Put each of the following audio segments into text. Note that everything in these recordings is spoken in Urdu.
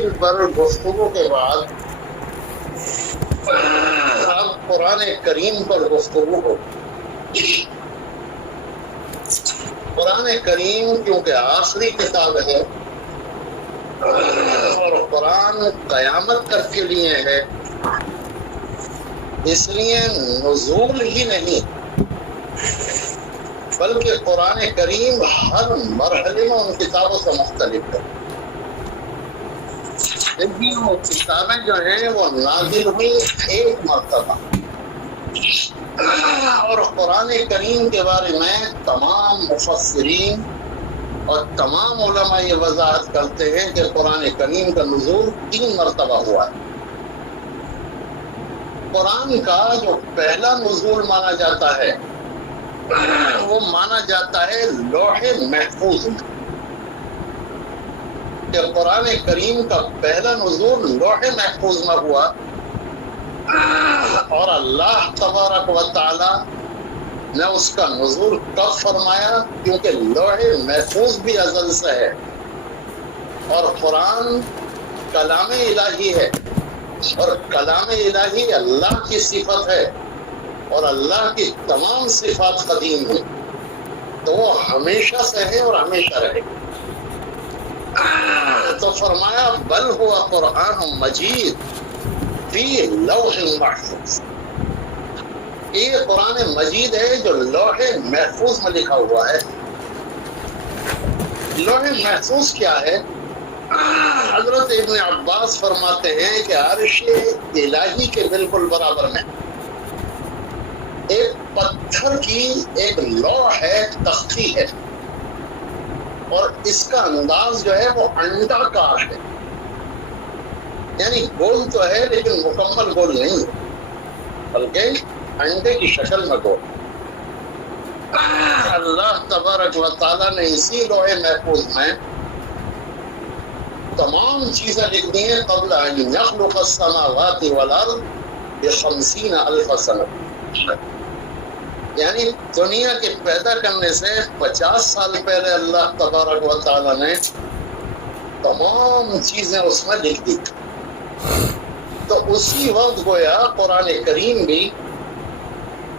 تفسیر پر گفتگو کے بعد اب قرآن کریم پر گفتگو ہو. قرآن کریم کیونکہ آخری کتاب ہے اور قرآن قیامت تک کے لیے ہے، اس لیے نزول ہی نہیں بلکہ قرآن کریم ہر مرحلے میں ان کتابوں سے مختلف ہے. لیکن وہ کتابیں جو ہیں وہ نازل ہوئی ایک مرتبہ، اور قرآن کریم کے بارے میں تمام مفسرین اور تمام علماء یہ وضاحت کرتے ہیں کہ قرآن کریم کا نزول 3 مرتبہ ہوا ہے. قرآن کا جو پہلا نزول مانا جاتا ہے وہ مانا جاتا ہے لوح محفوظ میں، کہ قرآن کریم کا پہلا نزول لوح محفوظ میں ہوا، اور اللہ تبارک و تعالی نے اس کا نزول کب فرمایا؟ کیونکہ لوح محفوظ بھی ازل سے ہے، اور قرآن کلام الہی ہے، اور کلام الہی اللہ کی صفت ہے، اور اللہ کی تمام صفات قدیم ہیں، تو وہ ہمیشہ سے ہے اور ہمیشہ رہے. تو فرمایا بل ہوا قرآن مجید فی لوح محفوظ، یہ قرآن مجید ہے جو لوح محفوظ میں لکھا ہوا ہے. لوح محفوظ کیا ہے؟ حضرت ابن عباس فرماتے ہیں کہ عرش الہی کے بالکل برابر میں ایک پتھر کی ایک لوح ہے، تختی ہے، اور اس کا انداز جو ہے وہ انڈا کار ہے، یعنی گول تو ہے لیکن مکمل گول نہیں ہے، بلکہ انڈے کی شکل میں گول. اللہ تبارک و تعالیٰ نے اسی لوح محفوظ میں تمام چیزیں لکھ دی ہیں قبل ان یخلق السماوات والارض ب50 الف سنہ، یعنی دنیا کے پیدا کرنے سے 50 سال پہلے اللہ تبارک و تعالیٰ نے تمام چیزیں اس میں لکھ دی. تو اسی وقت گویا قرآن کریم بھی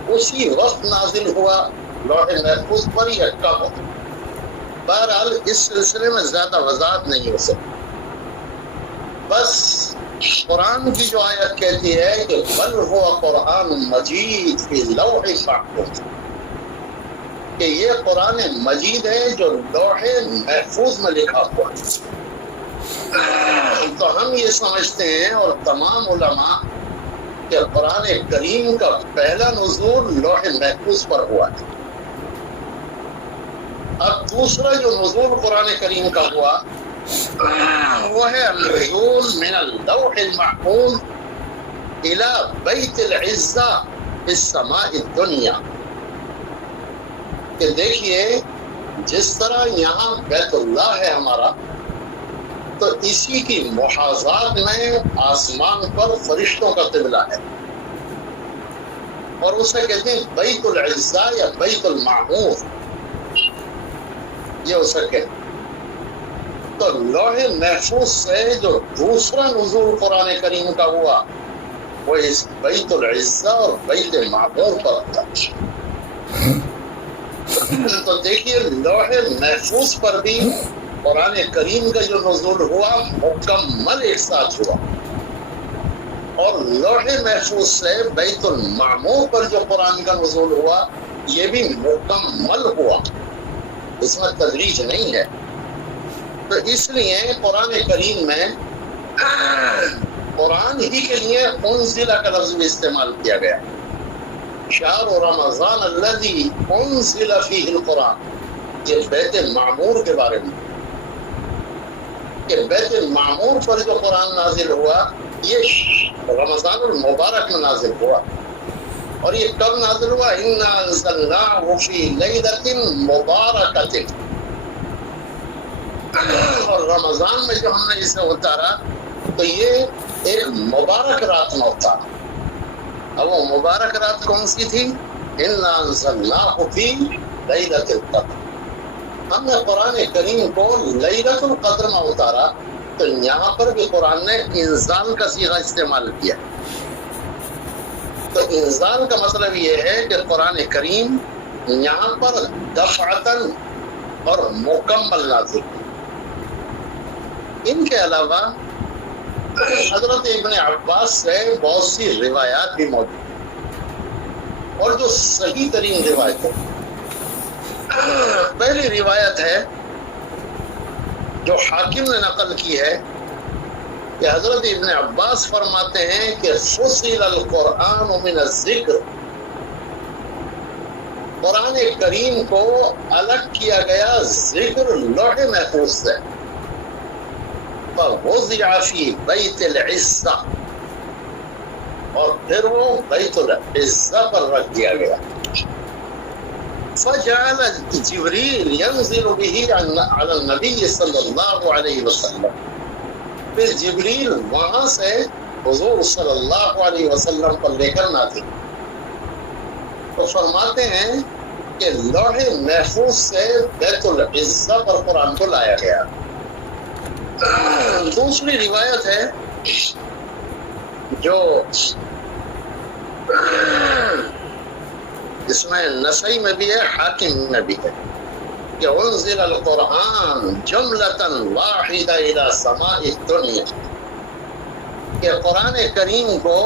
اسی وقت نازل ہوا لوح محفوظ پر یا کب. بہرحال اس سلسلے میں زیادہ وضاحت نہیں ہو سکتی، بس قرآن کی جو آیت کہتی ہے کہ بل ہوا قرآن مجید فی لوح محفوظ، کہ یہ قرآن مجید ہے جو لوح محفوظ میں لکھا ہوا ہے. تو ہم یہ سمجھتے ہیں اور تمام علماء کہ قرآن کریم کا پہلا نزول لوح محفوظ پر ہوا ہے. اب دوسرا جو نزول قرآن کریم کا ہوا وہ ہے النزول من اللوح المحفوظ الى بیت العزہ فی السماء الدنیا. کہ دیکھیے جس طرح یہاں بیت اللہ ہے ہمارا، تو اسی کی محاذات میں آسمان پر فرشتوں کا قبلہ ہے، اور اسے کہتے ہیں بیت العزہ یا بیت المعمور، یہ اسے کہتے ہیں. تو لوح محفوظ سے جو دوسرا نزول قرآن کریم کا ہوا وہ اس بیت العزہ اور بیت معمور پر تھا. تو دیکھیے لوح محفوظ پر بھی قرآن کریم کا جو نزول ہوا مکمل ایک ساتھ ہوا، اور لوح محفوظ سے بیت المعمور پر جو قرآن کا نزول ہوا یہ بھی مکمل ہوا، اس میں تدریج نہیں ہے. تو اس لیے قرآن کریم میں قرآن ہی کے لیے انزل کا لفظ بھی استعمال کیا گیا. شہر رمضان الذی انزل فیہ القرآن، یہ بیت المعمور کے بارے میں، کہ بیت المعمور پر جو قرآن نازل ہوا یہ رمضان المبارک میں نازل ہوا. اور یہ کب نازل ہوا؟ انا انزلناہ فی لیلۃ مبارکۃ، اور رمضان میں جو ہم نے اسے اتارا تو یہ ایک مبارک رات میں اتارا. اب وہ مبارک رات کون سی تھی؟ انا انزلناہ فی لیلۃ القدر. ہم نے قرآن کریم کو لیلۃ القدر میں اتارا، تو یہاں پر بھی قرآن نے انزال کا صیغہ استعمال کیا. تو انزال کا مطلب یہ ہے کہ قرآن کریم یہاں پر دفعتاً اور مکمل نازل. ان کے علاوہ حضرت ابن عباس سے بہت سی روایات بھی موجود ہیں، اور جو صحیح ترین روایت ہے. پہلی روایت ہے جو حاکم نے نقل کی ہے کہ حضرت ابن عباس فرماتے ہیں کہ فصل القرآن من الذکر، قرآن کریم کو الگ کیا گیا ذکر لوح محفوظ سے. فوضع فی بیت العزہ، اور پھر وہ بیت العزہ پر رکھ دیا گیا. فجعل جبریل ينزل به على النبی صلی اللہ علیہ وسلم، پھر جبریل وہاں سے حضور صلی اللہ علیہ وسلم پر لے کر نازل. تو فرماتے ہیں کہ لوح محفوظ سے بیت العزہ پر قرآن کو لایا گیا. دوسری روایت ہے جو اس میں نسائی میں بھی ہے، حاکم میں بھی ہے، کہ انزل القرآن جملۃ واحدہ الی سماء الدنیا، کہ قرآن کریم کو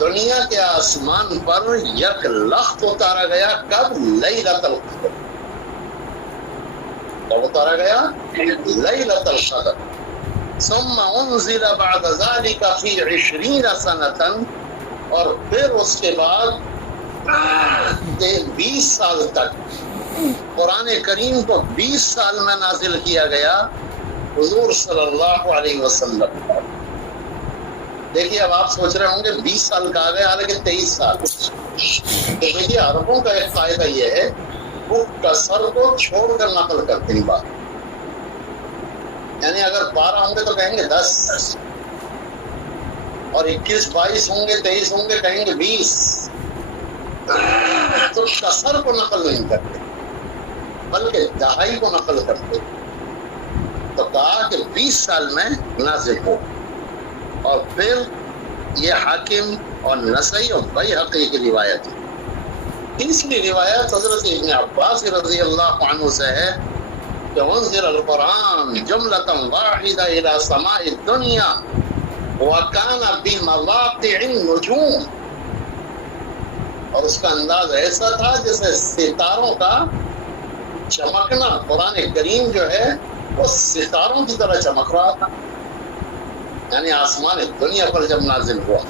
دنیا کے آسمان پر یک لخت اتارا گیا. کب؟ لیلۃ القدر. کب اتارا گیا؟ لیلۃ القدر. ثم انزل بعد ذلك فی 20 سنۃ، اور پھر اس کے بعد 20 سال تک قرآن کریم کو 20 سال میں نازل کیا گیا حضور صلی اللہ علیہ وسلم پر. دیکھیے اب آپ سوچ رہے ہوں گے 20 سال کا آ گیا، حالانکہ 23 سال. تو دیکھیے عربوں کا ایک قاعدہ یہ ہے، وہ کسر کو چھوڑ کر نقل کرتے ہیں بات. یعنی اگر 12 ہوں گے تو کہیں گے 10، اور 21 22 ہوں گے 23 ہوں گے کہیں گے 20. تو کسر کو نقل نہیں کرتے بلکہ دہائی کو نقل کرتے. تو کہا کہ 20 سال میں نازل ہو. اور پھر یہ حاکم اور نسائی اور بیہقی کی روایت ہے. تیسری روایت حضرت ابن عباس رضی اللہ عنہ سے ہے کہ انزل القرآن جملۃ واحدہ الی سماء الدنیا وکان بمواقع النجوم، اور اس کا انداز ایسا تھا جیسے ستاروں کا چمکنا. قرآن کریم جو ہے وہ ستاروں کی طرح چمک رہا تھا، یعنی آسمان دنیا پر جب نازل ہوا.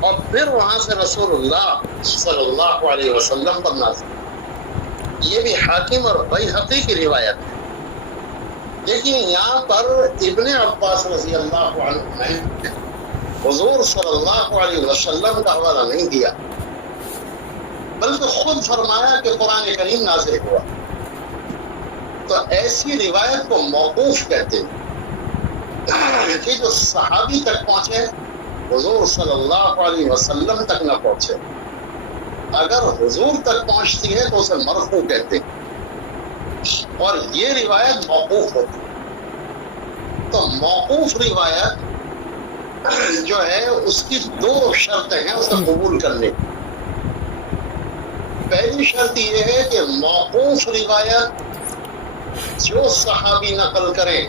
اور پھر وہاں سے رسول اللہ صلی اللہ علیہ وسلم پر نازل. یہ بھی حاکم اور بیہقی کی روایت ہے. لیکن یہاں پر ابن عباس رضی اللہ عنہ نے حضور صلی اللہ علیہ وسلم کا حوالہ نہیں دیا، بلکہ خود فرمایا کہ قرآن کریم نازل ہوا. تو ایسی روایت کو موقوف کہتے ہیں کہ جو صحابی تک پہنچے حضور صلی اللہ علیہ وسلم تک نہ پہنچے. اگر حضور تک پہنچتی ہے تو اسے مرفوع کہتے ہیں، اور یہ روایت موقوف ہوتی. تو موقوف روایت جو ہے اس کی 2 شرطیں ہیں اسے قبول کرنے کی. پہلی شرط یہ ہے کہ موقوف روایت جو صحابی نقل کریں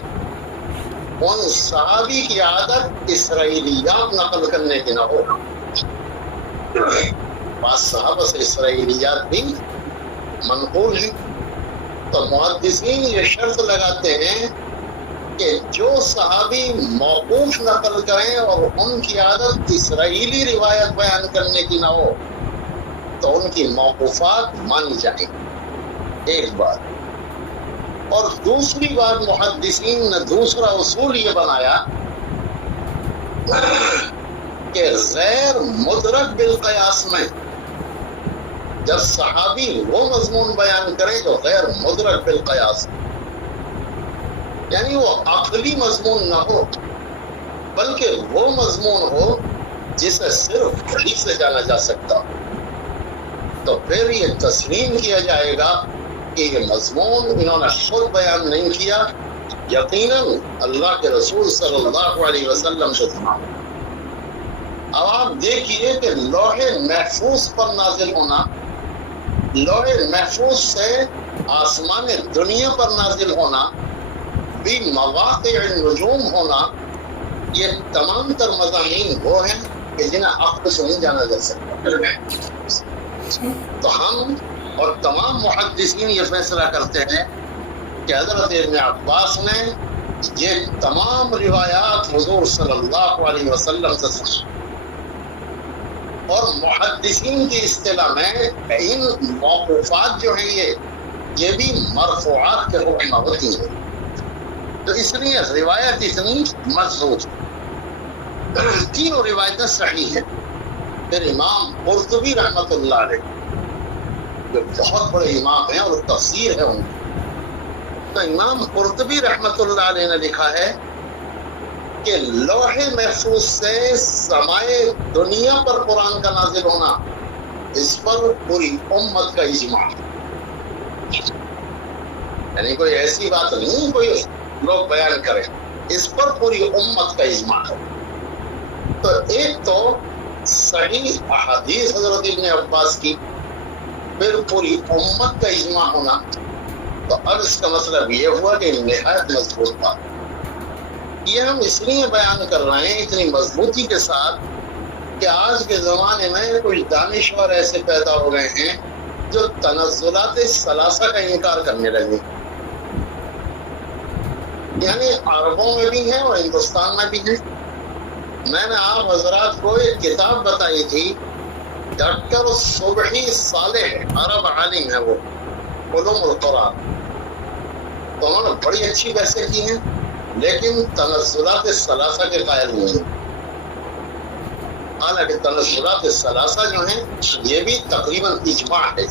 ان صحابی کی عادت اسرائیلیات نقل کرنے کی نہ ہو. بعض صحابہ سے اسرائیلیات بھی منقول ہیں. تو محدثین یہ شرط لگاتے ہیں کہ جو صحابی موقوف نقل کریں اور ان کی عادت اسرائیلی روایت بیان کرنے کی نہ ہو تو ان کی موقوفات مانی جائیں. ایک بات. اور دوسری بات، محدثین نے دوسرا اصول یہ بنایا کہ غیر مدرک بالقیاس میں جب صحابی وہ مضمون بیان کرے تو غیر مدرک بالقیاس، یعنی وہ عقلی مضمون نہ ہو بلکہ وہ مضمون ہو جسے صرف وحی سے جانا جا سکتا. تو پھر یہ تسلیم کیا جائے گا کہ یہ مضمون انہوں نے خود بیان نہیں کیا یقیناً اللہ کے رسول صلی اللہ علیہ وسلم سے تھا۔ اب آپ دیکھیے کہ لوح محفوظ پر نازل ہونا، لوح محفوظ سے آسمان دنیا پر نازل ہونا، بھی مواقع النجوم ہونا، یہ تمام تر مضامین وہ ہیں کہ جنہیں عقل سے نہیں جانا جا سکتا۔ تو ہم اور تمام محدثین یہ فیصلہ کرتے ہیں کہ حضرت ابن عباس نے یہ تمام روایات حضور صلی اللہ علیہ وسلم سے سنی، اور محدثین کی اصطلاح میں ان موقوفات جو ہیں یہ بھی مرفوعات کے حکم میں ہوتی ہیں۔ تو اس لیے روایت اتنی مضبوط، تینوں روایتیں صحیح ہیں۔ پھر امام قرطبی رحمۃ اللہ علیہ جو بہت بڑے امام ہیں اور تفسیر ہے ان کی، تو امام قرطبی رحمۃ اللہ علیہ نے لکھا ہے کہ لوح محفوظ سے سمائے دنیا پر قرآن کا نازل ہونا، اس پر پوری امت کا اجماع ہے۔ یعنی کوئی ایسی بات نہیں کوئی لوگ بیان کریں، اس پر پوری امت کا اجماع ہے۔ تو ایک تو صحیح احادیث حضرت ابن عباس کی، پھر پوری امت کا اجماع ہونا، تو اب اس کا مطلب یہ ہوا کہ نہایت مضبوط بات۔ یہ ہم اس لیے بیان کر رہے ہیں اتنی مضبوطی کے ساتھ کہ آج کے زمانے میں کچھ دانشور ایسے پیدا ہو گئے ہیں جو تنزلات ثلاثہ کا انکار کرنے لگے، یعنی عربوں میں بھی ہیں اور ہندوستان میں بھی ہیں۔ میں نے آپ حضرات کو ایک کتاب بتائی تھی، ڈاکٹر صبحی صالح، عرب عالم ہے وہ، علوم القرآن، تو انہوں نے بڑی اچھی بحثیں کی ہیں، لیکن تنزلات ثلاثہ کے قائل نہیں ہیں۔ حالانکہ تنزلات ثلاثہ جو ہیں یہ بھی تقریباً اجماع ہے۔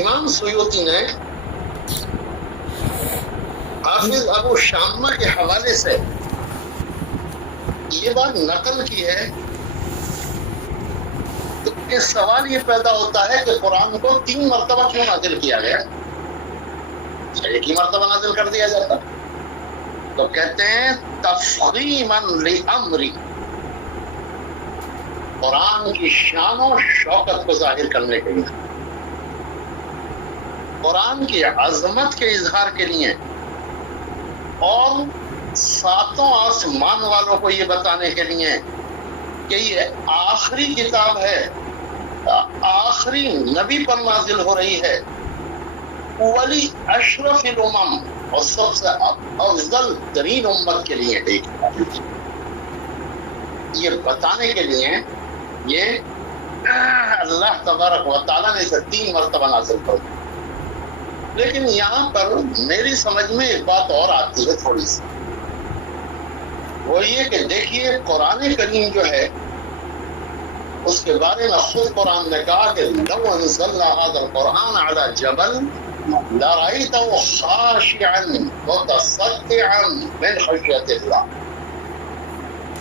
امام سیوطی نے حافظ ابو شامہ کے حوالے سے یہ بات نقل کی ہے کہ سوال یہ پیدا ہوتا ہے کہ قرآن کو 3 مرتبہ کیوں نازل کیا گیا، ایک ہی مرتبہ نازل کر دیا جاتا؟ تو کہتے ہیں تفخیماً لامری، قرآن کی شان و شوکت کو ظاہر کرنے کے لیے، قرآن کی عظمت کے اظہار کے لیے، اور 7 آسمان والوں کو یہ بتانے کے لیے کہ یہ آخری کتاب ہے، آخری نبی پر نازل ہو رہی ہے، ولی اشرف الامم، اور سب سے افضل ترین امت کے لیے ایک، یہ بتانے کے لیے یہ اللہ تبارک و تعالیٰ نے اسے 3 مرتبہ نازل کر دیا۔ لیکن یہاں پر میری سمجھ میں ایک بات اور آتی ہے تھوڑی سی، وہ یہ کہ دیکھیے قرآن کریم جو ہے اس کے بارے میں خود قرآن نے کہا کہ لو انزلنا هذا القرآن على جبل لرأيته خاشعا متصدعا من خشية الله،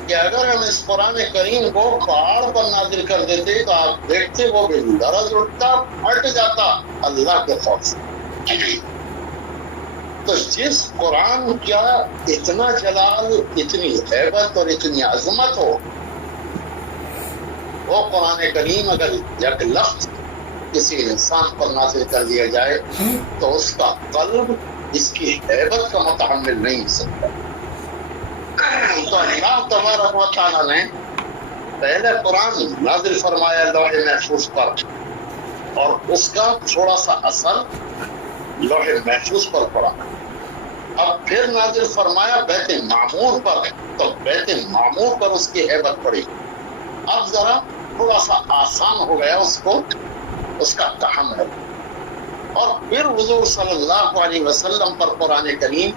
کہ اگر ہم اس قرآن کریم کو پہاڑ پر نازل کر دیتے تو آپ دیکھتے وہ بھی لرز اٹھتا، پھٹ جاتا اللہ کے خوف سے۔ تو جس قرآن کا اتنا جلال، اتنی ہیبت اور اتنی عظمت ہو، وہ قرآن کریم اگر یک لفظ کسی انسان پر نازل کر دیا جائے تو اس کا قلب اس کی ہیبت کا متحمل نہیں ہو سکتا۔ تو اللہ تبارک و تعالیٰ نے پہلے قرآن نازل فرمایا لوح محفوظ پر، اور اس کا تھوڑا سا اثر لوح محفوظ پر پڑا، اب پھر نازل فرمایا بیت معمور پر، تو بیت معمور پر اس کی ہیبت پڑی، اب ذرا تھوڑا سا آسان ہو گیا اس کو اس کا تحمل، اور پھر حضور صلی اللہ علیہ وسلم پر قرآن کریم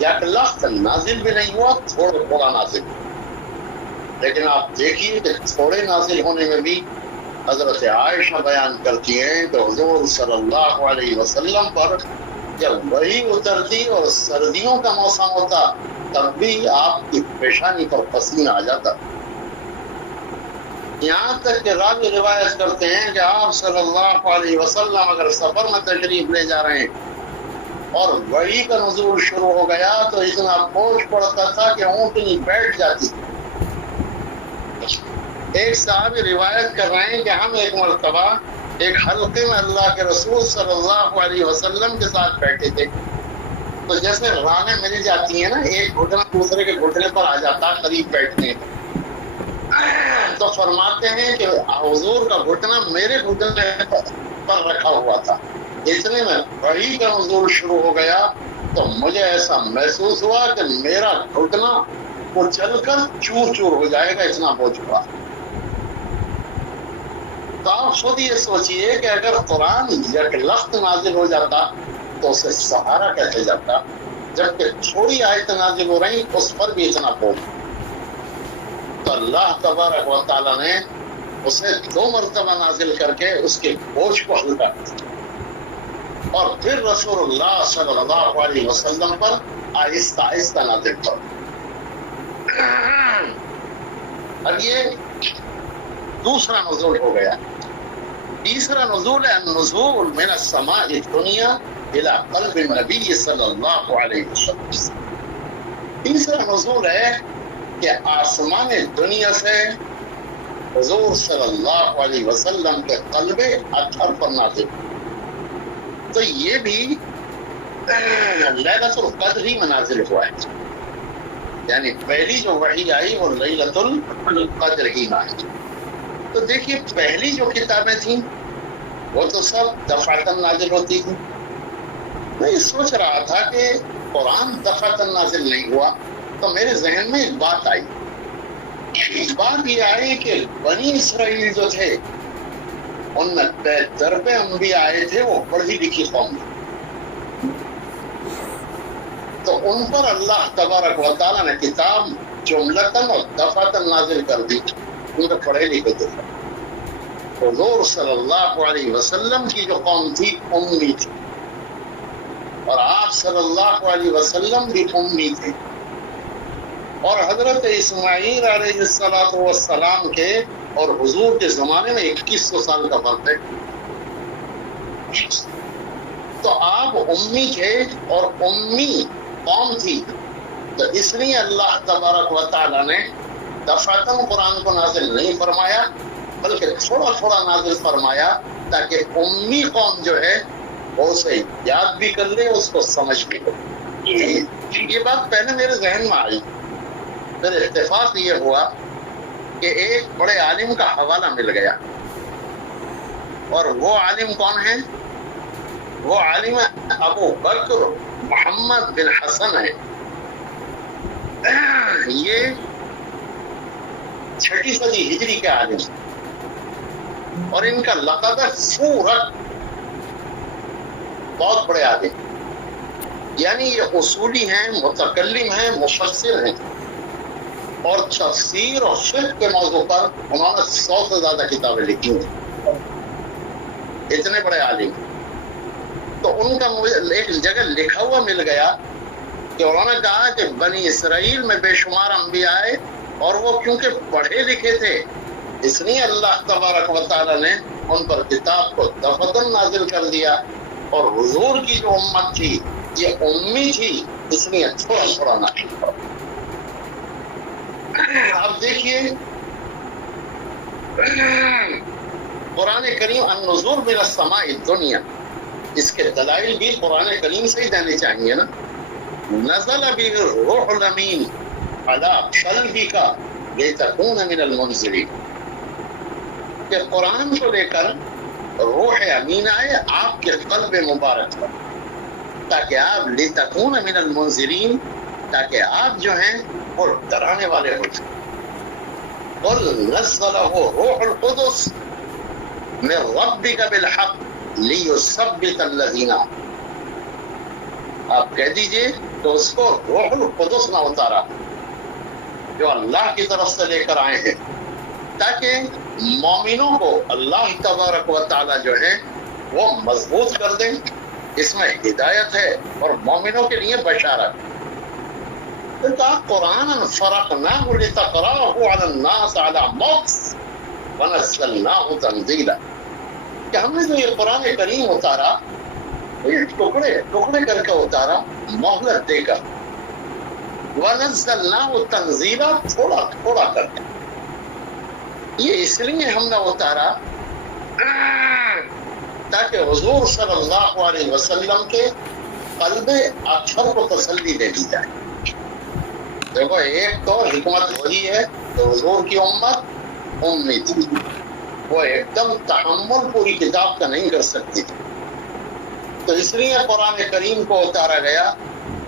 یک لفظ نازل بھی نہیں ہوا، تھوڑا نازل ہوا۔ لیکن آپ دیکھیے کہ تھوڑے نازل ہونے میں بھی حضرت عائشہ بیان کرتی ہیں کہ حضور صلی اللہ علیہ وسلم پر جب وحی اترتی اور سردیوں کا موسم ہوتا تب بھی آپ کی پیشانی پر پسینہ آ جاتا، یہاں تک کہ راوی روایت کرتے ہیں کہ آپ صلی اللہ علیہ وسلم اگر سفر میں تشریف لے جا رہے ہیں اور وحی کا نزول شروع ہو گیا تو اتنا بوجھ پڑتا تھا کہ اونٹنی بیٹھ جاتی تھی۔ ایک صحابی روایت کر رہے ہیں کہ ہم ایک مرتبہ ایک حلقے میں اللہ کے رسول صلی اللہ علیہ وسلم کے ساتھ بیٹھے تھے، تو جیسے رانیں مل جاتی ہیں نا، ایک گھٹنا دوسرے کے گھٹنے پر آ جاتا قریب بیٹھنے، تو فرماتے ہیں کہ حضور کا گھٹنا میرے گھٹنے پر رکھا ہوا تھا، اتنے میں وحی کا نزول شروع ہو گیا تو مجھے ایسا محسوس ہوا کہ میرا گھٹنا وہ چل کر چور چور ہو جائے گا، اتنا بوجھ پڑا۔ تو آپ خود یہ سوچئے کہ اگر قرآن یک لخت نازل ہو جاتا تو اسے سہارا کیسے جاتا، جبکہ تھوڑی آیت نازل ہو رہی اس پر بھی اتنا بوجھ۔ تو اللہ تبارک و تعالیٰ نے اسے 2 مرتبہ نازل کر کے اس کے بوجھ کو ہلکا کیا، اور پھر رسول اللہ صلی اللہ علیہ وسلم پر آہستہ آہستہ نازل کر۔ اب یہ دوسرا نزول ہو گیا۔ تیسرا نزول ہے النزول من السماء الدنیا الى قلب النبی صلی اللہ علیہ وسلم۔ تیسرا نزول ہے کہ آسمان دنیا سے حضور صلی اللہ علیہ وسلم کے قلب اطہر پر نازل، تو یہ بھی لیلۃ القدر ہی میں نازل ہوا ہے، یعنی پہلی جو وحی آئی وہ لیلۃ القدر ہی میں آئی۔ تو دیکھیے پہلی جو کتابیں تھیں وہ تو سب دفعتاً نازل ہوتی تھیں۔ میں سوچ رہا تھا کہ قرآن دفعتاً نازل نہیں ہوا تو میرے ذہن میں ایک بات آئی، ایک بات یہ آئی کہ بنی اسرائیل جو تھے ان میں درب انبیاء آئے تھے، وہ پڑھی لکھی قوم تھی، تو ان پر اللہ تبارک و تعالیٰ نے کتاب جملتاً اور دفعتاً نازل کر دی، ان کو پڑھے لکھے تھے۔ حضور صلی اللہ علیہ وسلم کی جو قوم تھی امی تھی، اور آپ صلی اللہ علیہ وسلم بھی امی تھے، اور حضرت اسماعیل علیہ السلام کے اور حضور کے زمانے میں 2100 سال کا فرق ہے۔ تو آپ امی تھے اور امی قوم تھی، تو اس لیے اللہ تبارک و تعالیٰ نے دفعتاً قرآن کو نازل نہیں فرمایا بلکہ تھوڑا تھوڑا نازل فرمایا تاکہ امی قوم جو ہے وہ اسے یاد بھی کر لے، اس کو سمجھ بھی لے۔ یہ بات پہلے میرے ذہن میں آئی، پھر اتفاق یہ ہوا کہ ایک بڑے عالم کا حوالہ مل گیا، اور وہ عالم کون ہے؟ وہ عالم ابو بکر محمد بن حسن ہے۔ یہ 6 صدی ہجری کے عالم ہیں، اور ان کا لقب ہے سورت، بہت بڑے عالم، یعنی یہ اصولی ہیں، متکلم ہیں، مفسر ہیں، اور تفسیر اور فقہ کے موضوع پر انہوں نے 100 سے زیادہ کتابیں لکھی ہیں، اتنے بڑے عالم۔ تو ان کا مجھے ایک جگہ لکھا ہوا مل گیا کہ انہوں نے کہا کہ بنی اسرائیل میں بے شمار انبیاء آئے، اور وہ کیونکہ پڑھے لکھے تھے اس لیے اللہ تبارک و تعالیٰ نے ان پر کتاب کو دفعتاً نازل کر دیا، اور حضور کی جو امت تھی یہ امی تھی، اس لیے تھوڑا تھوڑا نازل کر۔ اب دیکھیے قرآن کریم النزول من السماء الدنیا، اس کے دلائل بھی قرآن کریم سے ہی دینے چاہیے نا۔ نزل به الروح الامین علی قلبک لتکون من المنذرین، کہ قرآن کو لے کر روح امین آئے آپ کے قلب مبارک پر، تاکہ آپ لتکون من المنذرین، تاکہ آپ جو ہیں وہ ڈرانے والے ہو جائیں۔ قل نزلہ روح القدس من ربک بالحق لیثبت الذین، آپ کہہ دیجئے تو اس کو روح القدس نہ اتارا جو اللہ کی طرف سے لے کر آئے ہیں، تاکہ مومنوں کو اللہ تبارک و تعالیٰ جو ہے وہ مضبوط کر دیں، اس میں ہدایت ہے اور مومنوں کے لیے بشارت۔ قرآن فرقناہ لتقرأہ علی الناس علی مکث ونزلناہ تنزیلا، کہ ہم نے جو یہ قرآن کریم اتارا یہ ٹکڑے ٹکڑے کر کے اتارا مہلت دے کر، وَنَزَّلْنَاهُ تَنزِيلًا، تھوڑا تھوڑا کر کے. یہ اس لیے ہم نے اتارا تاکہ حضور صلی اللہ علیہ وسلم کے قلب اکثر کو تسلی دے دی جائے. دیکھو ایک تو حکمت وہی ہے کہ حضور کی امت امی تھی، وہ ایک دم تحمل پوری کتاب کا نہیں کر سکتی تھی، تو اس لیے قرآن کریم کو اتارا گیا.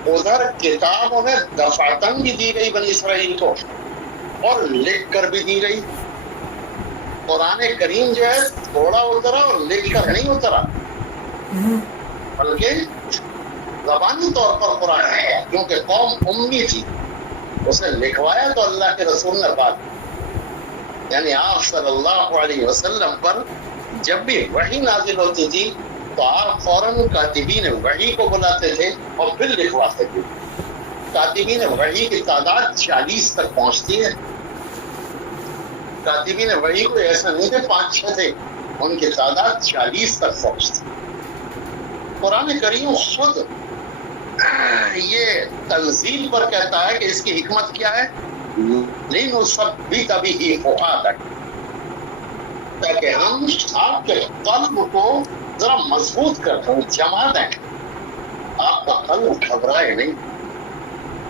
ادھر کتابوں میں دفعتاً بھی دی گئی بنی اسرائیل کو اور لکھ کر بھی دی گئی. قرآن کریم جو ہے تھوڑا اترا اور لکھ کر نہیں اترا، بلکہ زبانی طور پر قرآن ہے، کیونکہ قوم امی تھی، اسے لکھوایا تو اللہ کے رسول نے بات، یعنی آپ صلی اللہ علیہ وسلم پر جب بھی وحی نازل ہوتی تھی تو آپ فوراً کاتبین وحی کو بلاتے تھے اور پھر لکھواتے تھے. کاتبین وحی کی تعداد 40 تک پہنچتی ہے. کاتبین وحی کو ایسا نہیں تھے 5-6 تھے، ان کی تعداد 40 تک پہنچتی. قرآن کریم خود یہ تنزیل پر کہتا ہے کہ اس کی حکمت کیا ہے، لِنُثَبِّتَ بِهِ فُؤَادَكَ، تاکہ ہم آپ کے قلب کو ذرا مضبوط کر دیں، جما دیں، آپ کا قلب گھبرائے نہیں.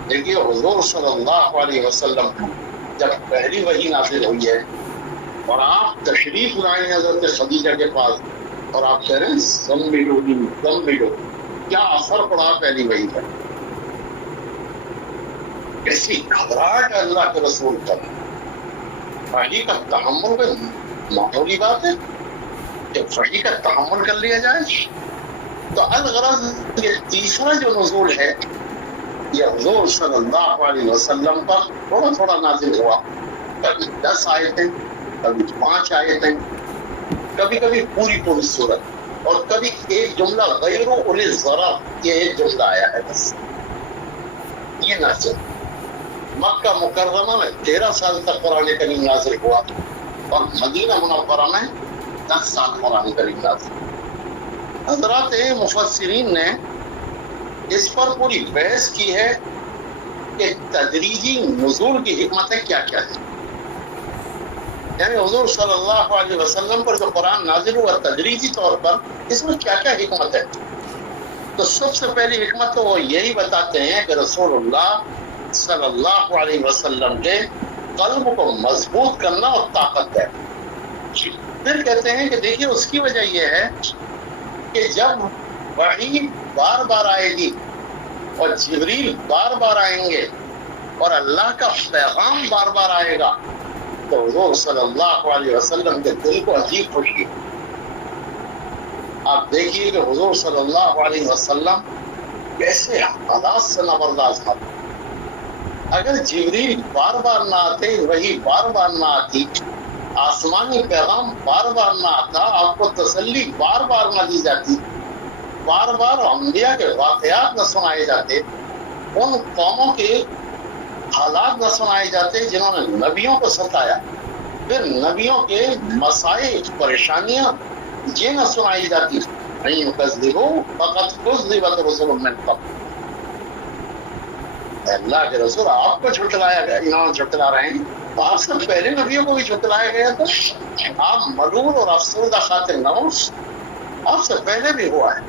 دیکھیے حضور صلی اللہ علیہ وسلم جب پہلی وحی نازل ہوئی ہے اور آپ تشریف لائے ہیں حضرت خدیجہ کے پاس اور آپ کہہ رہے ہیں زمبلو، کیا اثر پڑا پہلی وحی پر؟ کیسی گھبراہٹ ہے اللہ کے رسول پر. وحی کا تحمل کوئی معمولی بات ہے کہ وحی کا تحمل کر لیا جائے. تو الغرض یہ تیسرا جو نزول ہے یہ حضور صلی اللہ علیہ وسلم پر تھوڑا تھوڑا نازل ہوا. کبھی 10 آیتیں، کبھی 5 آیتیں، کبھی کبھی پوری پوری سورت، اور کبھی ایک جملہ غیر اولی الضرر، یہ ایک جملہ آیا ہے بس. یہ نازل مکہ مکرمہ میں 13 سال تک قرآن کریم نازل ہوا اور مدینہ منورہ میں 10 سال قرآن کریم نازل. حضرات مفسرین نے اس پر پوری بحث کی ہے کہ تدریجی نزول کی حکمتیں کیا کیا ہیں. یعنی حضور صلی اللہ علیہ وسلم پر جو قرآن نازل ہوا تدریجی طور پر، اس میں کیا کیا حکمت ہے. تو سب سے پہلی حکمت تو وہ یہی بتاتے ہیں کہ رسول اللہ صلی اللہ علیہ وسلم کے قلب کو مضبوط کرنا اور طاقت ہے. پھر کہتے ہیں کہ دیکھیے اس کی وجہ یہ ہے کہ جب وحی بار بار آئے گی اور جبریل بار بار آئیں گے اور اللہ کا پیغام بار بار آئے گا تو حضور صلی اللہ علیہ وسلم کے دل کو عجیب خوشی. آپ دیکھیے کہ حضور صلی اللہ علیہ وسلم کیسے حالات سے نبرداز تھا. اگر جبریل بار بار نہ آتے، وہی بار بار نہ آتی، آسمانی پیغام بار بار نہ آتا، آپ کو تسلی بار بار نہ دی جاتی، بار بار انبیاء کے واقعات نہ سنائے جاتے، ان قوموں کے حالات نہ سنائے جاتے جنہوں نے نبیوں کو ستایا، پھر نبیوں کے مسائل پریشانیاں یہ نہ سنائی جاتی، نہیں کذبوا فقد کذبت رسل من قبل. اللہ کے رسول آپ کو جھٹلایا گیا، انہوں نے جھٹلا رہے ہیں، تو آپ سے پہلے نبیوں کو بھی جھٹلایا گیا تھا. آپ ملول اور افسردہ خاطر نوش، آپ سے پہلے بھی ہوا ہے.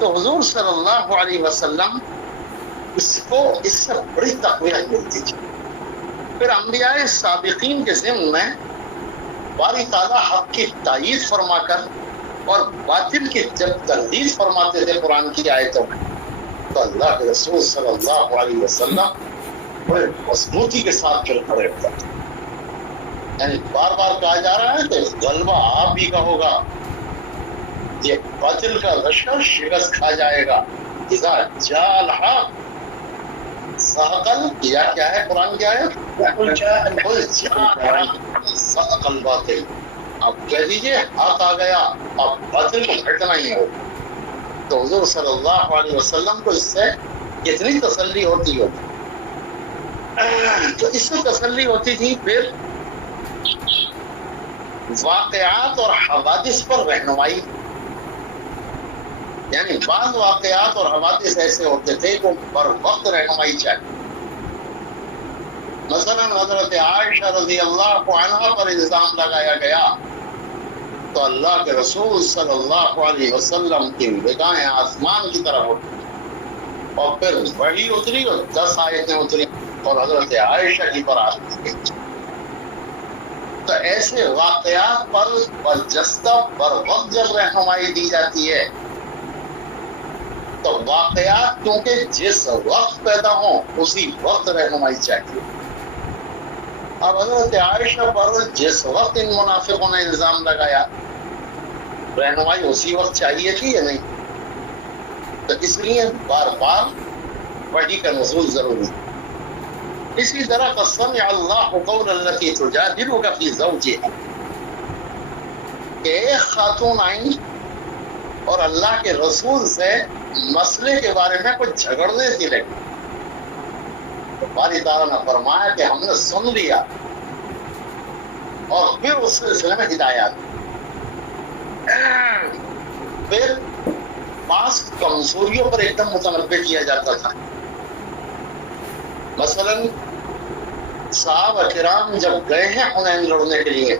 تو حضور صلی اللہ علیہ وسلم اس کو اس سے بڑی تقویت ملتی تھی. پھر انبیاء سابقین کے ضمن میں باری تعالیٰ حق کی تائید فرما کر اور باطل کی جب تردید فرماتے تھے قرآن کی آیتوں میں، تو اللہ کے رسول صلی اللہ علیہ وسلم بڑے مضبوطی کے ساتھ پھر کھڑے ہوتے تھے. یعنی بار بار کہا جا رہا ہے کہ غلبہ آپ ہی کا ہوگا، یہ باطل کا لشکر شکست کھا جائے گا. اذا جاء الحق زهق، یا کیا ہے قرآن کی آیت، قل جاء زهق الباطل. اب کہہ دیجئے حق آ گیا، اب باطل کو ہٹنا ہی ہو. تو حضور صلی اللہ علیہ وسلم کو اس سے کتنی تسلی ہوتی ہوتی. تو اس سے تسلی ہوتی تھی. پھر واقعات اور حوادث پر رہنمائی. یعنی بعض واقعات اور حوادث ایسے ہوتے تھے جو بر وقت رہنمائی چاہیے. مثلا حضرت عائشہ رضی اللہ عنہا پر الزام لگایا گیا تو اللہ کے رسول صلی اللہ علیہ وسلم کی نگاہیں آسمان کی طرف اٹھی اور پھر وحی اتری اور 10 آیتیں اتری اور حضرت عائشہ کی برآمد کی. تو ایسے واقعات پر برجستہ بر وقت جب رہنمائی دی جاتی ہے تو واقعات کیونکہ جس وقت پیدا ہوں اسی وقت رہنمائی چاہیے. اب حضرت عائشہ پر جس وقت ان منافقوں نے الزام لگایا رہنمائی اسی وقت چاہیے تھی یا نہیں؟ تو اس لیے بار بار وحی کا نزول ضروری. اسی طرح کا سمع اللہ قول التی تجادلک فی زوجہا کہ ایک خاتون آئیں اور اللہ کے رسول سے مسئلے کے بارے میں کچھ جھگڑنے سی لگی. باری تعالیٰ نے فرمایا کہ ہم نے سن لیا اور پھر اس سلسلے میں ہدایات. پھر بعض کمزوریوں پر ایک دم متنبع کیا جاتا تھا. مثلا صحابہ کرام جب گئے ہیں حنین لڑنے کے لیے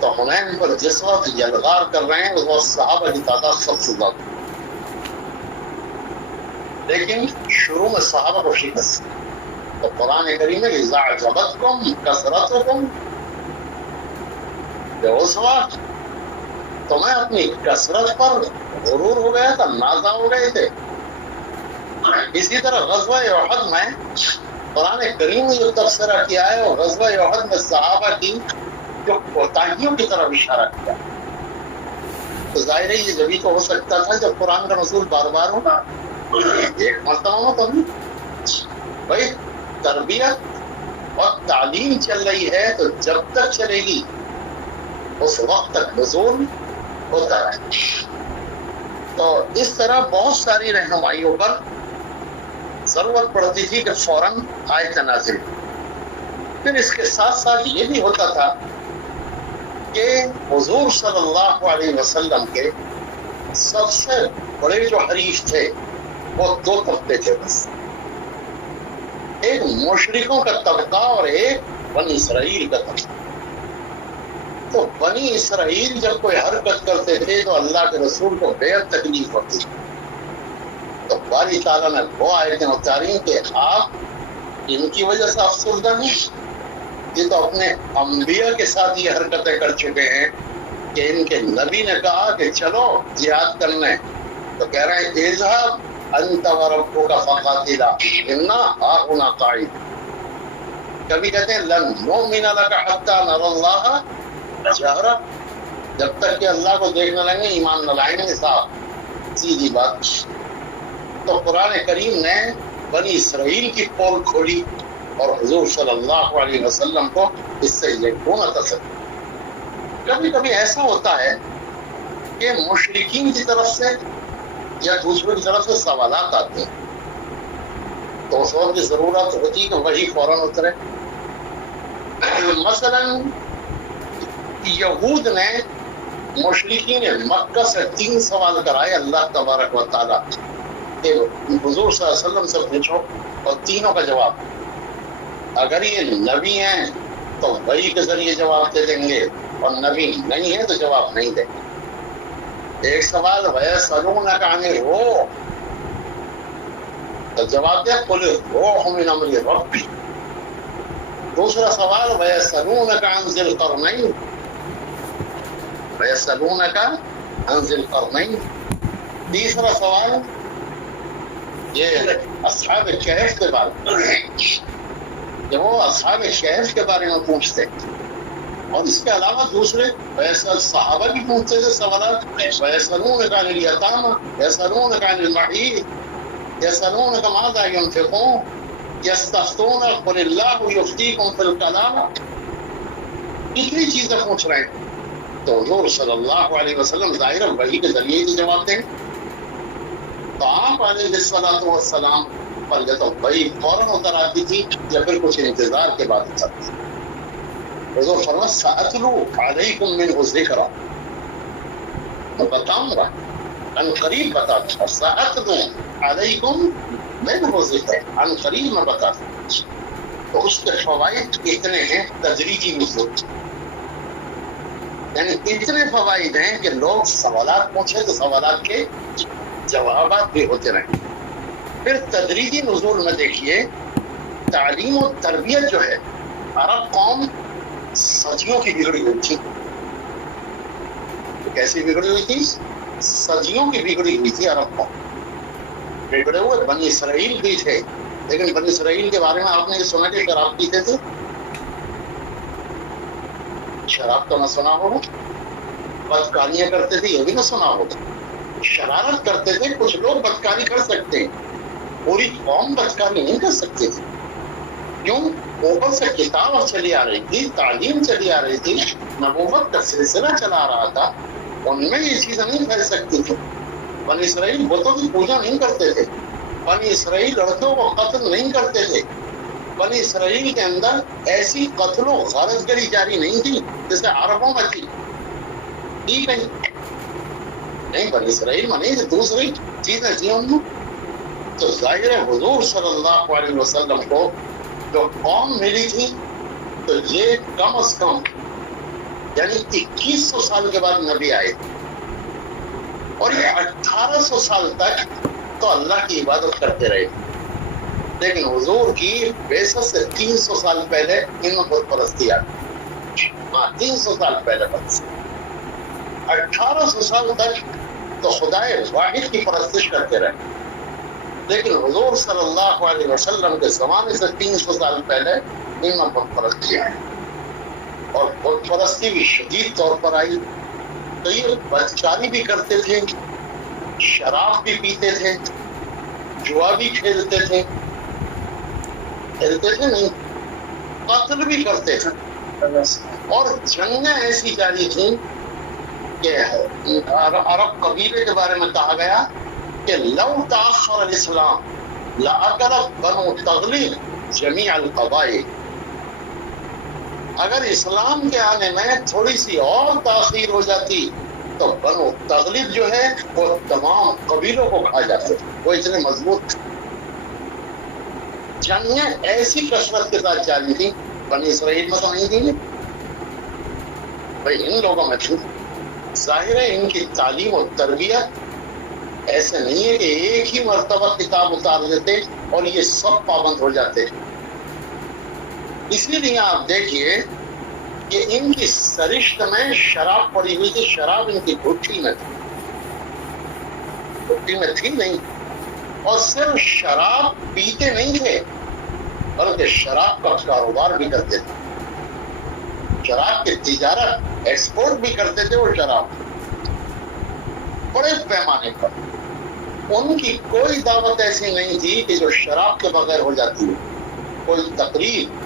تو حنین پر جس وقت یلغار کر رہے ہیں اس وقت صحابہ کی تعداد سب سے زیادہ، لیکن شروع میں صحابہ کو شکست. تو قرآن کریم میں اذا اعجبتکم کثرتکم کہ اس وقت تمہیں اپنی کثرت پر غرور ہو گیا تھا، نازا ہو گئے تھے. اسی طرح غزوہ احد میں قرآن کریم نے جو تبصرہ کیا ہے اور غزوہ احد میں صحابہ کی جو کوتاہیوں کی طرف اشارہ کیا. تو ظاہر ہے یہ جبھی تو ہو سکتا تھا جب قرآن کا نزول بار بار ہوگا. ایک مرتبہ ہو تبھی بھائی تربیت اور تعلیم چل رہی ہے تو جب تک چلے گی اس وقت تک نزول ہوتا ہے. تو اس طرح بہت ساری رہنمائیوں پر ضرورت پڑتی تھی کہ فوراً آیت نازل. پھر اس کے ساتھ ساتھ یہ بھی ہوتا تھا کہ حضور صلی اللہ علیہ وسلم کے سب سے بڑے جو حریف تھے وہ 2 طبقے تھے بس. ایک مشرکوں کا طبقہ اور ایک بنی اسرائیل کا طبقہ. تو بنی اسرائیل جب کوئی حرکت کرتے تھے تو اللہ کے رسول کو بےحد تکلیف ہوتی تھی. تو باری تعالیٰ نے وہ آیتیں اتاری کہ آپ ان کی وجہ سے افسردہ نہیں، یہ تو اپنے انبیاء کے ساتھ یہ حرکتیں کر چکے ہیں کہ ان کے نبی نے کہا کہ چلو جہاد کرنے تو کہہ رہے ہیں اذهب انت وربک فقاتلا انا هاهنا قاعدون. کبھی کہتے ہیں لن نؤمن لک حتی نری اللہ جہرا، جب تک کہ اللہ کو دیکھنے لیں گے ایمان نہ لائیں گے. صاحب سیدھی بات. تو قرآن کریم نے بنی اسرائیل کی پول کھولی اور حضور صلی اللہ علیہ وسلم کو اس سے یہ ہونا تصور. کبھی کبھی ایسا ہوتا ہے کہ مشرکین کی طرف سے یا دوسروں کی طرف سے سوالات آتے ہیں تو اس وقت کی ضرورت ہوتی کہ وہی فوراً اترے. مثلا یہود نے مشرکین مکہ سے 3 سوال کرائے اللہ تبارک و تعالیٰ کہ حضور صلی اللہ علیہ وسلم سے پوچھو اور تینوں کا جواب. اگر یہ نبی ہیں تو وحی کے ذریعے جواب دے دیں گے اور نبی نہیں ہے تو جواب نہیں دیں گے. ایک سوال وَيَسْأَلُونَكَ عَنِ الرُّوحِ تو جواب دیا قُلِ الرُّوحُ مِنْ أَمْرِ رَبِّي. دوسرا سوال وَيَسْأَلُونَكَ عَنْ ذِي الْقَرْنَيْنِ وَيَسْأَلُونَكَ عَنْ ذِي الْقَرْنَيْنِ. تیسرا سوال یہ اصحاب کہف کے بارے میں کہ وہ اصحاب کہف کے بارے میں پوچھتے اور اس کے علاوہ دوسرے صحابہ بھی پوچھتے تھے سوالات. وَيَسْأَلُونَكَ عَنِ الْيَتَامَى يَسْأَلُونَكَ عَنِ الْمَحِيضِ يَسْأَلُونَكَ مَاذَا يُنْفِقُونَ يَسْتَفْتُونَ قُلِ اللَّهُ يُفْتِيكُمْ فِي الْكَلَالَةِ. کتنی چیزیں پوچھ رہے ہیں تو حضور صلی اللہ علیہ وسلم ظاہر وحی کے ذریعے ہی جواب دیں. تو آپ علیہ الصلوۃ والسلام پر یا تو وحی فوراً اتر آتی تھی یا پھر کچھ انتظار کے بعد اترتی. حضور فرمایا سأتلو علیکم منہ ذکرا، میں بتاؤں گا ان قریب بتا دوں سأتلو علیکم منہ ذکر، ان قریب میں بتا دوں. تو اس کے فوائد اتنے ہیں تدریجی نزول، یعنی اتنے فوائد ہیں کہ لوگ سوالات پوچھے تو سوالات کے جوابات بھی ہوتے رہیں. پھر تدریجی نزول میں دیکھیے تعلیم و تربیت جو ہے، عرب قوم صدیوں کی بگڑی ہوئی تھی. کیسی بگڑی ہوئی تھی؟ صدیوں کی بگڑی ہوئی تھی عرب قوم. بگڑے ہوئے بنی اسرائیل بھی تھے، لیکن بنی اسرائیل کے بارے میں آپ نے یہ سنا کہ شراب پیتے تھے؟ شراب تو نہ سنا ہوگا. بدکاریاں کرتے تھے یہ بھی نہ سنا ہوگا. شرارت کرتے تھے. کچھ لوگ بدکاری کر سکتے ہیں، پوری قوم بدکاری نہیں کر سکتے تھے. کیوں؟ اوپر سے کتاب چلی آ رہی تھی، تعلیم چلی آ رہی تھی، نبوت کا سلسلہ چلا آ رہا تھا. ان میں یہ چیزیں نہیں پھیل سکتی تھی. بنی اسرائیل بتوں کی پوجا نہیں کرتے تھے. بنی اسرائیل لڑکوں کو قتل نہیں کرتے تھے. بنی اسرائیل کے اندر ایسی قتل و غارت گری جاری نہیں تھی جیسے عربوں میں تھی. ٹھیک ہے نہیں، بنی اسرائیل میں نہیں، دوسری چیزیں تھیں ان میں. تو ظاہر حضور صلی اللہ علیہ وسلم کو جو قوم ملی تھی تو یہ کم از کم یعنی 2100 سال کے بعد نبی آئے، اور یہ 1800 سال تک تو اللہ کی عبادت کرتے رہے. لیکن حضور کی بعثت سے 300 سال پہلے ان میں بت پرستی آ گئی. 300 سال پہلے بس 1800 سال تک تو خدائے واحد کی پرستش کرتے رہے. لیکن حضور صلی اللہ علیہ وسلم کے زمانے سے 300 سال پہلے ان میں بت پرستی آئی، اور بت پرستی بھی شدید طور پر آئی. تو یہ بدکاری بھی کرتے تھے، شراب بھی پیتے تھے، جوا بھی کھیلتے تھے نہیں، قتل بھی کرتے تھے. اور جنگیں ایسی جاری تھیں کہ عرب قبیلے کے بارے میں کہا گیا کہ لو تاخر الاسلام لاکلت بنو تغلب جمیع القبائل. اگر اسلام کے آنے میں تھوڑی سی اور تاخیر ہو جاتی تو بنو تغلب جو ہے وہ تمام قبیلوں کو کھا جاتے، وہ اتنے مضبوط تھے. جنگیں ایسی کثرت کے ساتھ جاری تھی، بنی اسرائیل میں تو نہیں تھی بھائی، ان لوگوں میں تھی. ظاہر ہے ان کی تعلیم و تربیت ایسے نہیں ہے کہ ایک ہی مرتبہ کتاب اتار دیتے اور یہ سب پابند ہو جاتے. اسی لیے آپ دیکھیے کہ ان کی سرشت میں شراب پڑی ہوئی تھی. شراب ان کی گھٹی میں تھی، گھٹی میں تھی نہیں. اور صرف شراب پیتے نہیں تھے بلکہ شراب کا کاروبار بھی کرتے تھے. شراب کی تجارت ایکسپورٹ بھی کرتے تھے وہ شراب بڑے پیمانے پر. ان کی کوئی دعوت ایسی نہیں تھی کہ جو شراب کے بغیر ہو جاتی ہے. کوئی تقریب،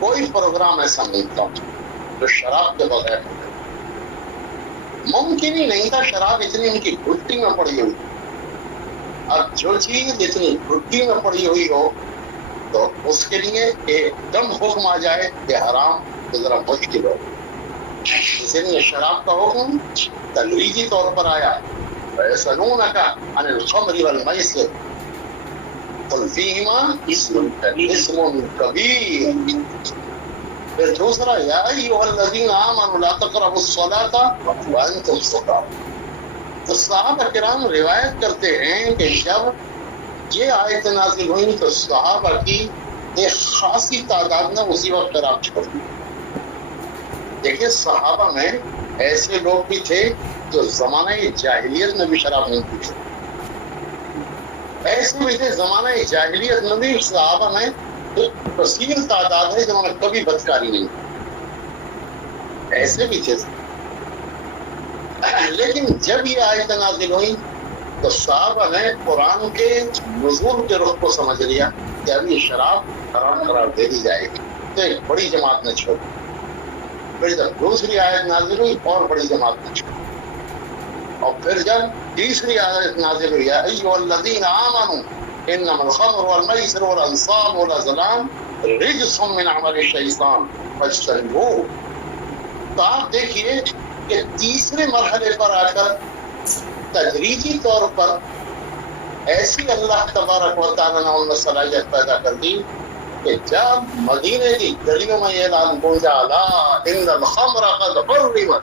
کوئی پروگرام ایسا نہیں تھا جو شراب کے بغیر ہو جاتا. ممکن ہی نہیں تھا. شراب اتنی ان کی گھٹی میں پڑی ہوئی. اب جو چیز اتنی گھٹی میں پڑی ہوئی ہو تو اس کے لیے ایک دم حکم آ جائے کہ حرام تو ذرا مشکل ہو. اسی لیے شراب کا حکم تدریجی طور پر آیا. فَيَسْأَلُونَكَ عَنِ الْخَمْرِ وَالْمَيْسِرِ قُلْ فِيهِمَا اسْمٌ كَبِيرٌ. پھر دوسرا یا ایھا الذین آمنوا لا تقربوا الصلاة وانتم سکارى. تو صحابہ کرام روایت کرتے ہیں کہ جب یہ آیت نازل ہوئی تو صحابہ کی ایک خاصی تعداد نے اسی وقت شراب چھوڑ دی. دیکھیے صحابہ میں ایسے لوگ بھی تھے جو زمانہ جاہلیت میں بھی شراب نہیں پیتے. ایسے بھی تھے زمانہ جاہلیت میں بھی صحابہ میں ایک کثیر تعداد ہے جنہوں نے کبھی بدکاری نہیں کی. ایسے بھی تھے. لیکن جب یہ آیت نازل ہوئی تو صحابہ نے قرآن کے نزول کے رخ کو سمجھ لیا کہ اب یہ شراب حرام قرار دے دی جائے گی. تو ایک بڑی جماعت نے چھوڑی. پھر جب دوسری آیت نازل ہوئی اور بڑی جماعت نے چھوڑی. اور پھر جب تیسری آیت نازل ہوئی یا ایھا الذین آمنوا انما الخمر والمیسر والانصاب والازلام رجس من عمل الشیطان فاجتنبوہ. تو آپ دیکھیے کہ تیسرے مرحلے پر آ کر تدریجی طور پر ایسی اللہ تبارک و تعالیٰ نے ان میں صلاحیت پیدا کر دی کہ جب مدینے کی گلیوں میں یہ اعلان گونجا الا ان الخمر قد حرمت،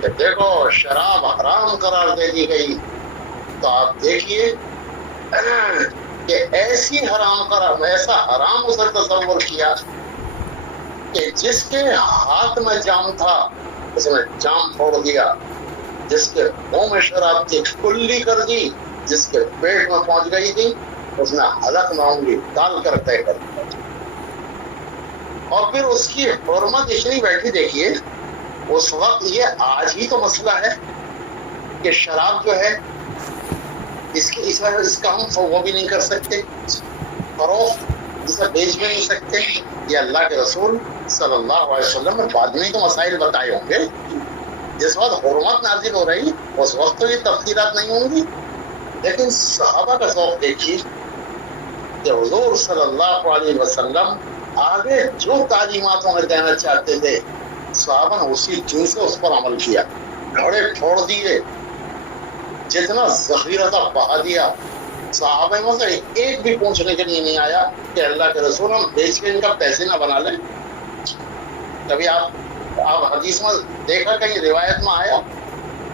کہ دیکھو شراب حرام قرار دے دی گئی، تو آپ دیکھیے کہ ایسی ایسا حرام اسے تصور کیا کہ جس کے ہاتھ میں جام تھا اس نے جام پھوڑ دیا، جس کے منہ میں شراب تھی کلی کر دی، جس کے پیٹ میں پہنچ گئی تھی اس نے حلق میں انگلی ڈال کر طے کر دیا۔ اور پھر اس کی حرمت اتنی بیٹھی، دیکھیے اس وقت یہ آج ہی تو مسئلہ ہے کہ شراب جو ہے اس کا ہم وہ بھی نہیں کر سکتے، فروخت اسے بیچ بھی نہیں سکتے۔ یہ اللہ کے رسول صلی اللہ علیہ وسلم نے بعد میں تو مسائل بتائے ہوں گے، جس وقت حرمت نازل ہو رہی اس وقت تو یہ تفصیلات نہیں ہوں گی، لیکن صحابہ کا ذوق دیکھیے کہ حضور صلی اللہ علیہ وسلم آگے جو تعلیمات انہیں دینا چاہتے تھے صحابہ نے اسی دن سے اس پر عمل کیا، گھوڑے پھوڑ دیے، جتنا ذخیرہ تھا بہا دیا۔ صحابہ میں سے ایک بھی پوچھنے کے لیے نہیں آیا کہ اللہ کے رسول ہم بیچ کے ان کا پیسے نہ بنا لیں۔ کبھی آپ حدیث میں دیکھا کہیں روایت میں آیا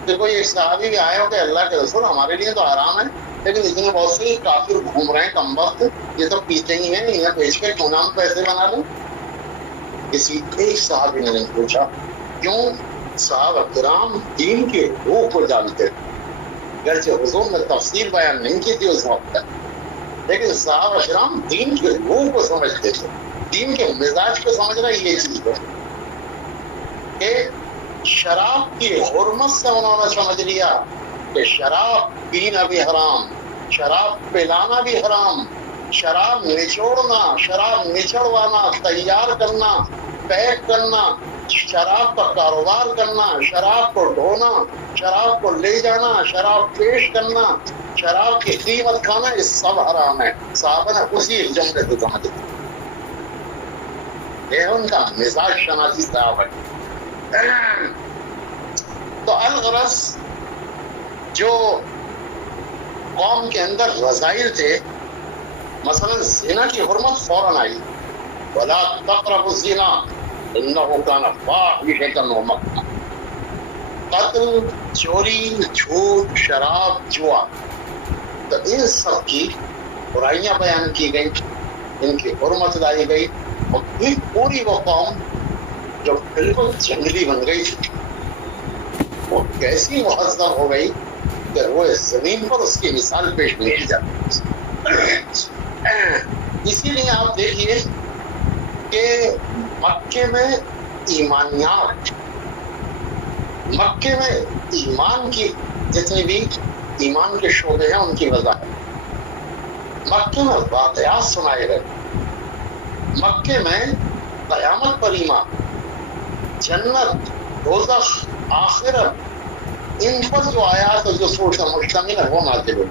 کہ کوئی ایک صحابی بھی آیا ہو کہ اللہ کے رسول ہمارے لیے تو حرام ہے لیکن اتنے بہت سے کافر گھوم رہے ہیں کم وقت، یہ تو پیتے ہی ہیں، انہیں بیچ کے کیوں نہ ہم پیسے بنا لیں؟ کسی ایک صحابی نے نہیں پوچھا، کیوں؟ صحابہ کرام دین کے روح کو جانتے تھے، گرچہ حضور نے تفصیل بیان نہیں کی تھی اس وقت تک، لیکن صحابہ کرام دین کے روح کو سمجھتے تھے، دین کے مزاج کو سمجھنا یہ چیز ہے کہ شراب کی حرمت سے انہوں نے سمجھ لیا کہ شراب پینا بھی حرام، شراب پلانا بھی حرام، شراب نچوڑنا، شراب نچڑوانا، تیار کرنا، پیک کرنا، شراب کا کاروبار کرنا، شراب کو ڈھونا، شراب کو لے جانا، شراب پیش کرنا، شراب کی قیمت کھانا، یہ سب حرام ہے۔ صحابہ نے اسی جملے کو سمجھ لیا، یہ ان کا مزاج شناسی صاحب ہے۔ تو الغرض جو قوم کے اندر رذائل تھے، مثلا زنا کی حرمت فوراً آئی، وَلَا تَقْرَبُوا الزِّنَا إِنَّهُ كَانَ فَاحِشَةً وَمَقْتًا۔ قتل، چوری، جھوٹ، شراب، جوا، تو ان سب کی برائیاں بیان کی گئی، ان کی حرمت لائی گئی، اور پھر پوری وہ قوم جو بالکل جنگلی بن گئی تھی وہ کیسی مہذب ہو گئی کہ وہ زمین پر اس کی مثال پیش نہیں کی جاتی۔ اسی لیے آپ دیکھیے کہ مکے میں ایمانیات، مکے میں ایمان کی جتنے بھی ایمان کے شعبے ہیں ان کی وضاحت، مکے میں واقعات سنائے گئے، مکے میں قیامت پر ایمان، جنت، دوزخ، آخرت، ان پر جو آیات جو سوچ کا مشتمل ہے وہ نازل ہوئی۔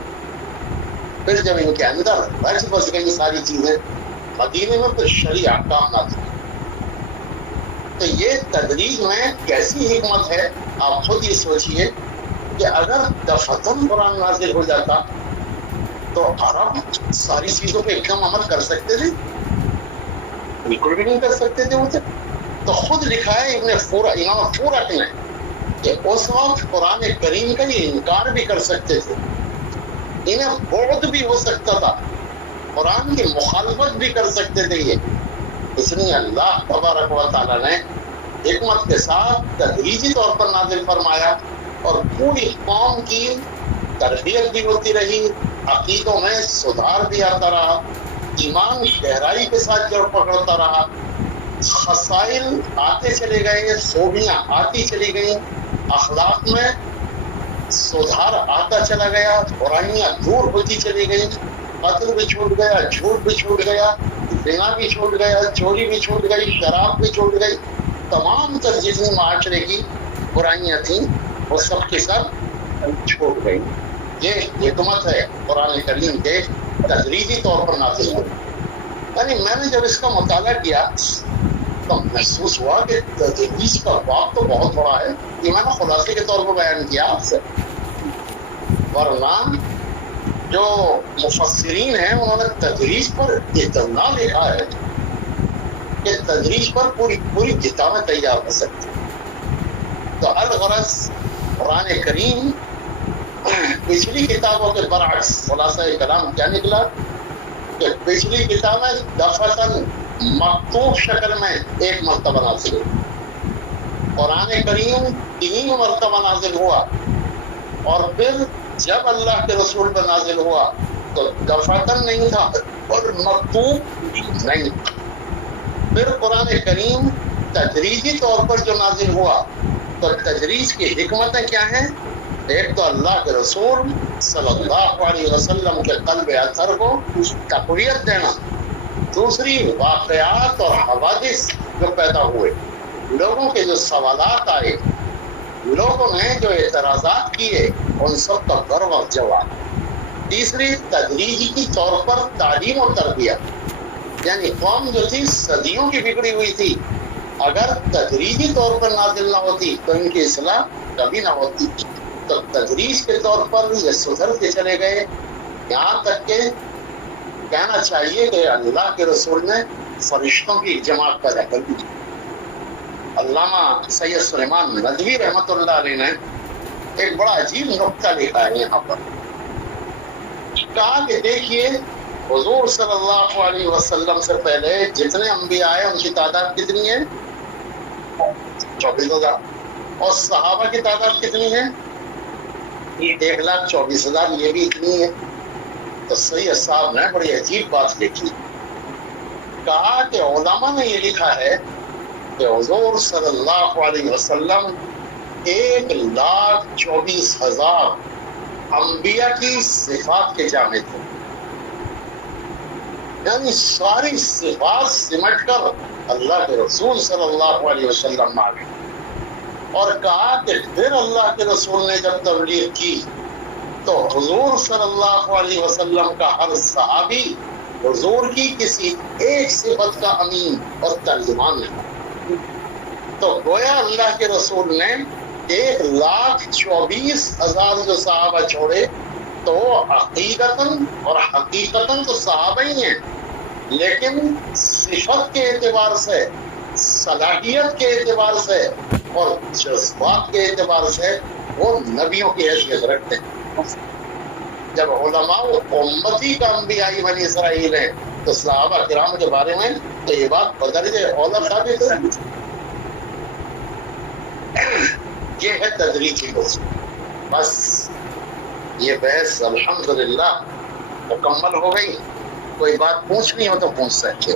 پھر جب ان کے اندر بچ بس گئی ساری چیزیں، مدینے میں پھر شرعی احکام نازل ہوئے۔ تو یہ تدریج میں کیسی حکمت ہے، آپ خود یہ سوچئے کہ اگر دفعتاً قرآن نازل ہو جاتا تو عرب ساری چیزوں پہ ایک دم عمل کر سکتے تھے؟ بالکل بھی نہیں کر سکتے تھے وہ۔ تو خود لکھا ہے امام فورک نے کہ اس وقت قرآن کریم کا یہ انکار بھی کر سکتے تھے، انہیں بعد بھی ہو سکتا تھا، قرآن کی مخالفت بھی کر سکتے تھے یہ۔ اس لیے اللہ تبارک و تعالیٰ نے حکمت کے ساتھ تدریجی طور پر نازل فرمایا، اور پوری قوم کی تربیت بھی ہوتی رہی، عقیدوں میں سدھار بھی آتا رہا، ایمان گہرائی کے ساتھ جڑ پکڑتا رہا، خصائل آتے چلے گئے، خوبیاں آتی چلی گئیں، اخلاق میں سدھار آتا چلا گیا، برائیاں دور ہوتی چلی گئیں، قتل بھی چھوٹ گیا، جھوٹ بھی چھوٹ گیا، زنا بھی چھوٹ گیا، چوری بھی چھوٹ گئی، شراب بھی چھوٹ گئی، تمام تر جتنی معاشرے کی برائیاں تھیں وہ سب کے سب چھوٹ گئی۔ یہ حکمت ہے قرآن کریم کے تدریجی طور پر نازل ہوئی۔ یعنی میں نے جب اس کا مطالعہ کیا تو محسوس ہوا کہ تدریج کا باب تو بہت بڑا ہے، یہ میں نے خلاصے کے طور پر بیان کیا آپ سے۔ ورنہ جو مفسرین ہیں انہوں نے تدریج پر اتنا لکھا ہے کہ تدریج پر پوری کتابیں تیار ہو سکتی. تو الغرض قرآن کریم پچھلی کتابوں کے برعکس خلاصہ کلام کیا نکلا کہ پچھلی کتابیں دفعتاً مکتوب شکل میں ایک مرتبہ نازل ہوئی. قرآن کریم 3 مرتبہ نازل ہوا اور پھر جب اللہ کے رسول پر نازل ہوا تو دفعتاً نہیں تھا اور مکتوب نہیں. پھر قرآن کریم تدریجی طور پر جو نازل ہوا تو تدریج کی حکمتیں کیا ہیں؟ ایک تو اللہ کے رسول صلی اللہ علیہ وسلم کے قلب اطہر کو تقویت دینا، دوسری واقعات اور حوادث جو پیدا ہوئے، لوگوں کے جو سوالات آئے، لوگوں نے جو اعتراضات کیے ان سب کا بروقت جواب، تیسری تدریجی کی طور پر تعلیم و تربیت، یعنی قوم جو تھی صدیوں کی بگڑی ہوئی تھی، اگر تدریجی طور پر نازل نہ ہوتی تو ان کی اصلاح کبھی نہ ہوتی. تو تدریج کے طور پر یہ سدھرتے چلے گئے، یہاں تک کہ کہنا چاہیے کہ اللہ کے رسول نے فرشتوں کی جماعت پیدا کر دی. علامہ سید سلیمان ندوی رحمۃ اللہ علیہ نے ایک بڑا عجیب نقطہ لکھا ہے یہاں پر. کہا کہ دیکھیے حضور صلی اللہ علیہ وسلم سے پہلے جتنے انبیاء آئے ان کی تعداد کتنی ہے؟ 24,000. اور صحابہ کی تعداد کتنی ہے؟ 1,24,000. یہ بھی اتنی ہے. تو سید صاحب نے بڑی عجیب بات لکھی. کہا کہ علماء نے یہ لکھا ہے کہ حضور صلی اللہ علیہ وسلم 1,24,000 انبیاء کی صفات کے جامع تھے، یعنی ساری صفات سمٹ کر اللہ کے رسول صلی اللہ علیہ وسلم آ گئے. اور کہا کہ پھر اللہ کے رسول نے جب تبلیغ کی تو حضور صلی اللہ علیہ وسلم کا ہر صحابی حضور کی کسی ایک صفت کا امین اور ترجمان ہے. تو گویا اللہ کے رسول نے 1,24,000 جو صحابہ چھوڑے تو عقیدتاً اور حقیقتاً تو صحابہ ہی ہیں، لیکن صفت کے اعتبار سے، صلاحیت کے اعتبار سے اور جذبات کے اعتبار سے وہ نبیوں کی حیثیت رکھتے ہیں. جب علماء امتی کا انبیاء بنی اسرائیل ہیں تو صحابہ کرام کے بارے میں تو یہ بات بدرجہ اولا ثابت ہے. یہ ہے تدریجی موضوع. بس یہ بحث الحمدللہ مکمل ہو گئی. کوئی بات پوچھنی ہو تو پوچھ سکتے.